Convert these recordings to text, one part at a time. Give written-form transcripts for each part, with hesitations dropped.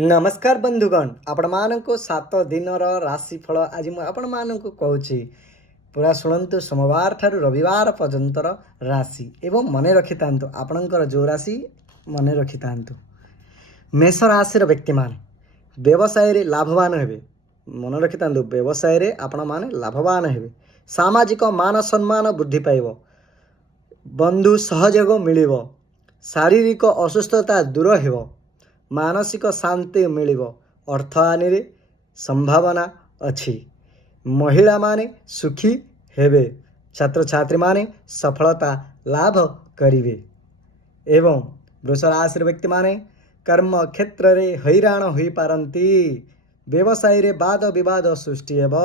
नमस्कार बंधुगण आपण मानक 7 दिनर राशिफल आज मुझे आपण मानक कहूँ पूरा शुणु सोमवार ठार रविवार पर्यंतर राशि एवं मन रखि था आपणकर जो राशि मन रखि था। मेष राशि व्यक्ति मान व्यवसाय रे लाभवान हेबे। मन रखि था व्यवसाय रे आपण माने लाभवान हेबे। सामाजिक मान सम्मान वृद्धि पाइब। बंधु सहयोग मिलिब। शारीरिक असुस्थता दूर हेब। मानसिक शांति मिलिब। अर्थ हानि रे संभावना अछि। महिला माने सुखी हेबे। छात्र छात्री माने सफलता लाभ करिवे। एवं वृष राशि व्यक्ति माने कर्म क्षेत्र रे हैराण होई पारंती। व्यवसाय रे वाद विवाद सृष्टि हेब।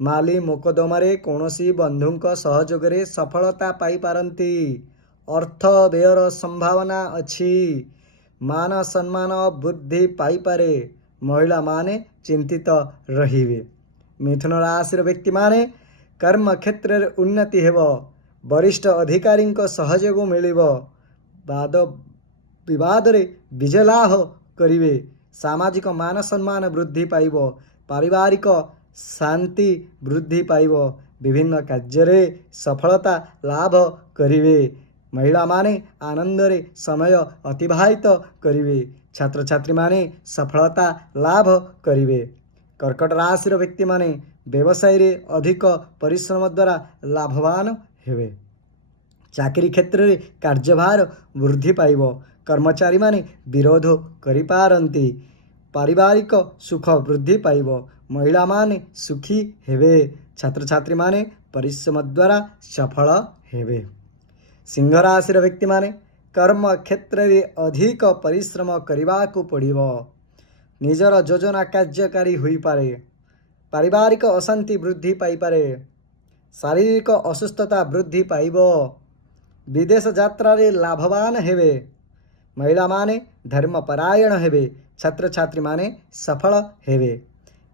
माली मोकदमा रे कौनसी बंधुक सहयोग रे सफलता पाई पारंती। अर्थ व्ययर संभावना अछि। मान सम्मान वृद्धि पाई पारे। महिला माने चिंतित रहिवे। मिथुन राशि व्यक्ति माने कर्म क्षेत्र रे उन्नति हेब। वरिष्ठ अधिकारी सहयोग मिलिब। वाद विवाद रे विजय लाभ करिवे। सामाजिक मान सम्मान वृद्धि पाइब। पारिवारिक शांति वृद्धि पाइब। विभिन्न कार्य रे सफलता लाभ करिवे। महिला माने आनंद रे समय अतिबाहित करिवे। छात्र छात्री माने सफलता लाभ करिवे। कर्कट राशि व्यक्ति माने व्यवसाय रे अधिक परिश्रम द्वारा लाभवान हेबे। चाकरी क्षेत्र रे कार्यभार वृद्धि पाइब। कर्मचारी माने विरोध करि पारंती। पारिवारिक सुख वृद्धि पाइब। महिला माने सुखी हेबे। छात्र छात्री माने परिश्रम द्वारा सफल हेबे। सिंह राशि व्यक्ति माने कर्म क्षेत्र रे अधिक परिश्रम करने को पड़िब। निजर योजना कार्यकारी हुई पारे। पारिवारिक अशांति वृद्धि पाई पारे। शारीरिक असुस्थता वृद्धि पाइब। विदेश यात्रा रे लाभवान हेबे। महिला माने धर्मपरायण हेबे। छात्र छात्री माने सफल हेबे।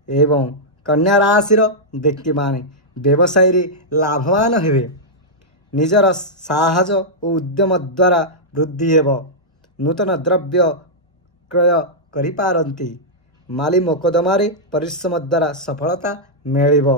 एवं कन्या राशि व्यक्ति माने व्यवसाय रे लाभवान हेबे। निजर साहस और उद्यम द्वारा वृद्धि हेब। नूतन द्रव्य क्रय करि पारंती। माली मोकदमा रे परिश्रम द्वारा सफलता मिलिब।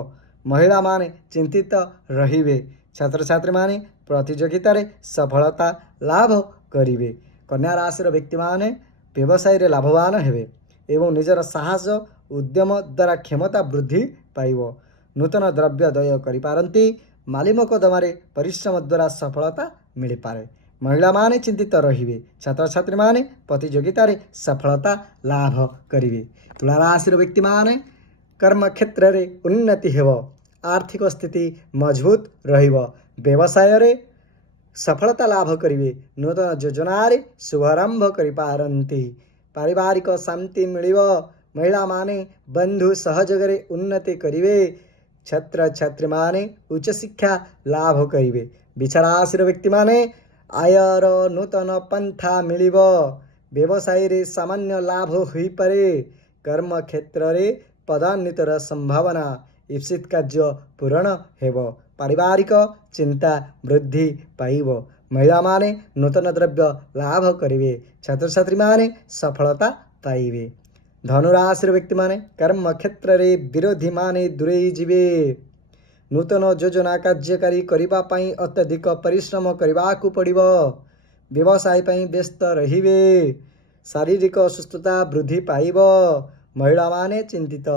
महिला माने चिंतित रहिवे। छात्र छात्री माने प्रतियोगिता रे सफलता लाभ करिवे। कन्या राशि व्यक्ति माने व्यवसाय रे लाभवान हेबे एवं निजर साहस उद्यम द्वारा क्षमता वृद्धि पाइब। नूतन द्रव्य दय करि पारंती। माली मोकदमा रे परिश्रम द्वारा सफलता मिल पारे। महिला माने चिंतित रहिवे। छात्र छात्री माने प्रतियोगिता रे सफलता लाभ करिवे। तुला राशि व्यक्ति माने कर्म क्षेत्र रे उन्नति हेब। आर्थिक स्थिति मजबूत रहिब। व्यवसाय रे सफलता लाभ करिवे। नूतन योजना रे शुभारंभ करि पारंती। पारिवारिक शांति मिलिब। महिला माने बंधु सहयोग रे उन्नति करिवे। छात्र छात्री माने उच्च शिक्षा लाभ करिवे। वृष राशि व्यक्ति माने आयर नूतन पंथा मिलिब। व्यवसाय रे सामान्य लाभ हुई पारे। कर्म क्षेत्र रे पदोन्नतिर संभावना। इप्सित कार्य पूर्ण हेब। पारिवारिक चिंता वृद्धि पाइब। महिला माने नूतन द्रव्य लाभ करिवे। छात्र छात्री माने सफलता पाइबे। धनुराशि व्यक्ति माने कर्म क्षेत्र रे विरोधी माने दूरेई जिवे। नूतन योजना कार्यकारी करिबा पई अत्यधिक परिश्रम करने को पड़िब। व्यवसाय पई व्यस्त रहिवे। शारीरिक असुस्थता वृद्धि पाइब। महिला माने चिंतित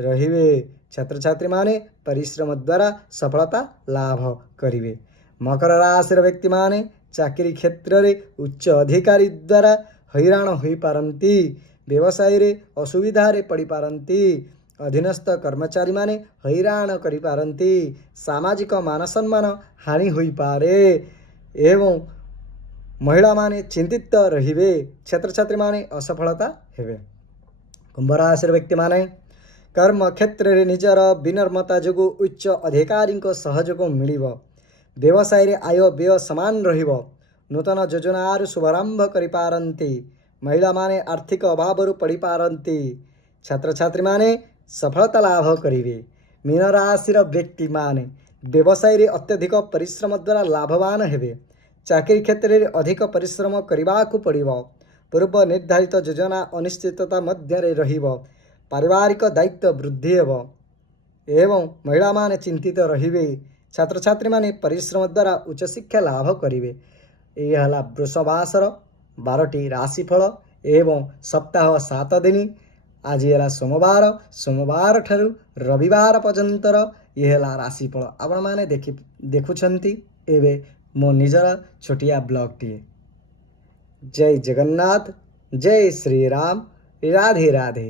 रहिवे। छात्र छात्री माने परिश्रम द्वारा सफलता लाभ करिवे। मकर राशि व्यक्ति माने चाकरी क्षेत्र रे उच्च अधिकारी द्वारा हैराण होई पारंती। व्यवसाय रे असुविधा रे पड़ी पारंती। अधीनस्थ कर्मचारी माने हैरान करि पारंती। सामाजिक मान सम्मान हानि होई पारे एवं महिला माने चिंतित रहिवे। छात्र छात्री माने असफलता हेबे। कुंभ राशि व्यक्ति माने कर्म क्षेत्र रे निजर विनम्रता जोगु उच्च अधिकारी सहयोग मिलिब। व्यवसाय रे आय व्यय समान रहिब। नूतन योजना शुभारंभ करि पारंती। महिला माने आर्थिक अभाव पड़ी पारंती। छात्र छात्री माने सफलता लाभ करिवे। मीन राशि व्यक्ति माने व्यवसाय रे अत्यधिक परिश्रम द्वारा लाभवान हेबे। चाकरी क्षेत्र रे अधिक परिश्रम करने को पड़िब। ପୂର୍ବ ନିର୍ଦ୍ଧାରିତ ଯୋଜନା ଅନିଶ୍ଚିତତା ମଧ୍ୟରେ ରହିବ। ପାରିବାରିକ ଦାୟିତ୍ୱ ବୃଦ୍ଧି ହେବ ଏବଂ ମହିଳାମାନେ ଚିନ୍ତିତ ରହିବେ। ଛାତ୍ରଛାତ୍ରୀମାନେ ପରିଶ୍ରମ ଦ୍ୱାରା ଉଚ୍ଚଶିକ୍ଷା ଲାଭ କରିବେ। ଏହା ହେଲା ବୃଷ ମାସର 12ଟି ରାଶିଫଳ ଏବଂ ସପ୍ତାହ 7 ଦିନ। ଆଜି ହେଲା ସୋମବାର। ସୋମବାର ଠାରୁ ରବିବାର ପର୍ଯ୍ୟନ୍ତର ଇଏ ହେଲା ରାଶିଫଳ। ଆପଣମାନେ ଦେଖୁଛନ୍ତି ଏବେ ମୋ ନିଜର ଛୋଟିଆ ବ୍ଲଗ୍ଟିଏ। ଜୟ ଜଗନ୍ନାଥ, ଜୟ ଶ୍ରୀରାମ, ରାଧେ ରାଧେ।